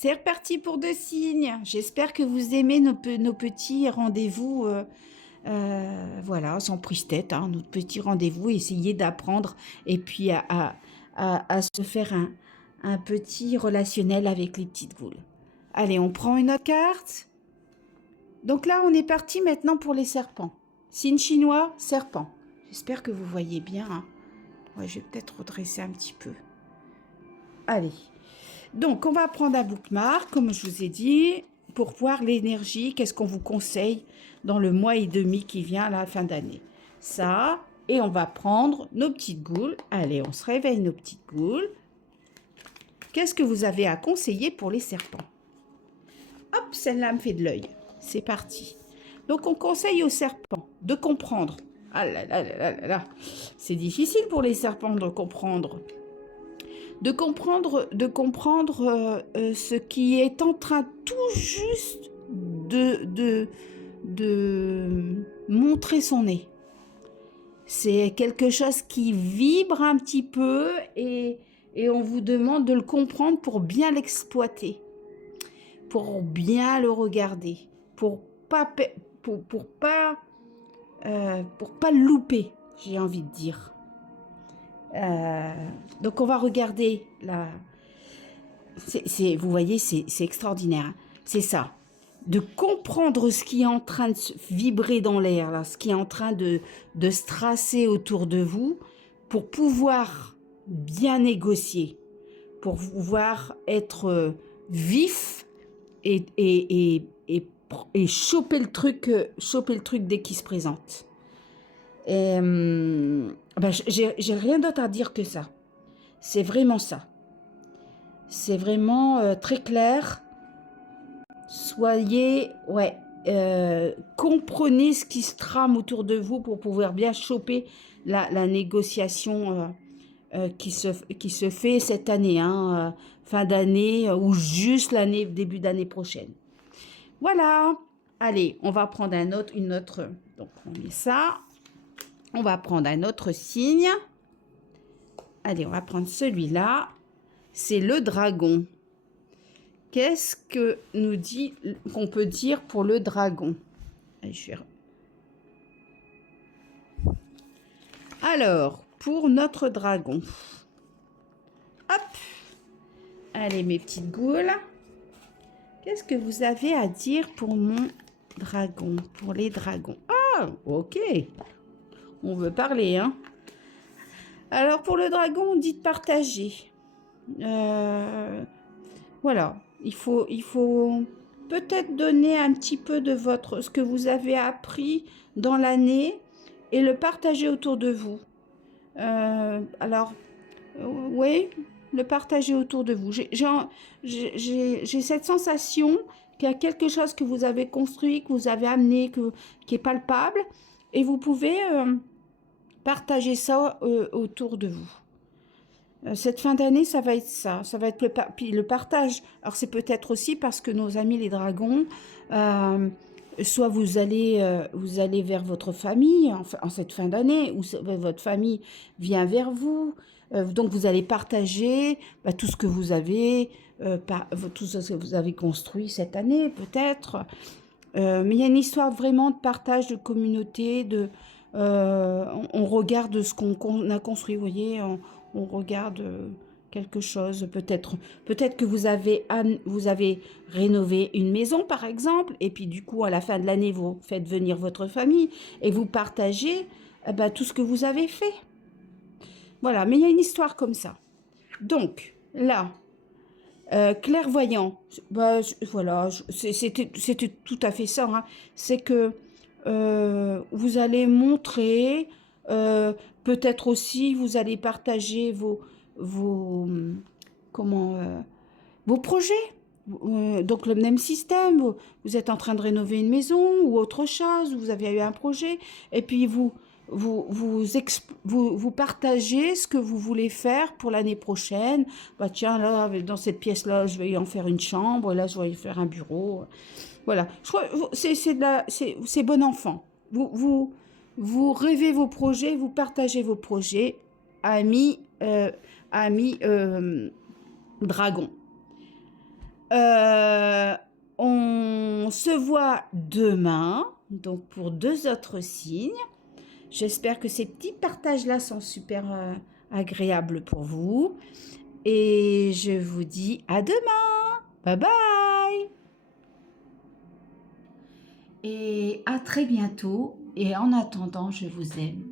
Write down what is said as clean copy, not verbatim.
C'est reparti pour 2 signes. J'espère que vous aimez nos petits rendez-vous, voilà, sans prise tête, hein, notre petit rendez-vous, essayer d'apprendre et puis à se faire un petit relationnel avec les petites goules. Allez, on prend une autre carte. Donc là, on est parti maintenant pour les serpents. Signe chinois, serpent. J'espère que vous voyez bien, hein. Ouais, je vais peut-être redresser un petit peu. Allez. Donc, on va prendre un bookmark, comme je vous ai dit, pour voir l'énergie, qu'est-ce qu'on vous conseille dans le mois et demi qui vient à la fin d'année. Ça, et on va prendre nos petites goules. Allez, on se réveille nos petites goules. Qu'est-ce que vous avez à conseiller pour les serpents? Hop, celle-là me fait de l'œil. C'est parti. Donc, on conseille aux serpents de comprendre. Ah là là là là là là. C'est difficile pour les serpents de comprendre. De comprendre ce qui est en train tout juste de montrer son nez. C'est quelque chose qui vibre un petit peu et on vous demande de le comprendre pour bien l'exploiter, pour bien le regarder, pour pas le louper, j'ai envie de dire. Donc on va regarder là. Vous voyez, c'est extraordinaire. C'est ça. De comprendre ce qui est en train de se vibrer dans l'air, là, ce qui est en train de se tracer autour de vous, pour pouvoir bien négocier, pour pouvoir être vif et choper le truc dès qu'il se présente. J'ai rien d'autre à dire que ça. C'est vraiment ça. C'est vraiment très clair. Soyez, comprenez ce qui se trame autour de vous pour pouvoir bien choper la négociation qui se fait cette année, hein, fin d'année ou juste début d'année prochaine. Voilà. Allez, on va prendre une autre. Donc on met ça. On va prendre un autre signe. Allez, on va prendre celui-là. C'est le dragon. Qu'est-ce que qu'on peut dire pour le dragon? Alors, pour notre dragon. Hop. Allez, mes petites goules. Qu'est-ce que vous avez à dire pour mon dragon? Pour les dragons. Ah, ok. On veut parler, hein. Alors, pour le dragon, on dit de partager. Voilà. Il faut peut-être donner un petit peu de ce que vous avez appris dans l'année et le partager autour de vous. Oui, le partager autour de vous. J'ai cette sensation qu'il y a quelque chose que vous avez construit, que vous avez amené, qui est palpable, et vous pouvez partager ça autour de vous. Cette fin d'année, ça va être ça. Ça va être le partage. Alors, c'est peut-être aussi parce que nos amis les dragons, soit vous allez vers votre famille en cette fin d'année, ou votre famille vient vers vous. Donc, vous allez partager tout ce que vous avez, tout ce que vous avez construit cette année, peut-être. Mais il y a une histoire vraiment de partage, de communauté, on regarde ce qu'on a construit, vous voyez, on regarde quelque chose, peut-être que vous avez rénové une maison, par exemple, et puis du coup, à la fin de l'année, vous faites venir votre famille et vous partagez tout ce que vous avez fait. Voilà, mais il y a une histoire comme ça. Donc, là, clairvoyant, voilà, c'était tout à fait ça, hein. C'est que vous allez montrer, peut-être aussi vous allez partager vos projets. Donc le même système, vous êtes en train de rénover une maison ou autre chose, vous avez eu un projet, et puis vous partagez ce que vous voulez faire pour l'année prochaine. Tiens, là, dans cette pièce-là, je vais y en faire une chambre, là, je vais y faire un bureau. Voilà. Je crois c'est bon enfant. Vous rêvez vos projets, vous partagez vos projets, amis dragon. Euh, on se voit demain, donc pour deux autres signes. J'espère que ces petits partages-là sont super agréables pour vous. Et je vous dis à demain. Bye bye. Et à très bientôt. Et en attendant, je vous aime.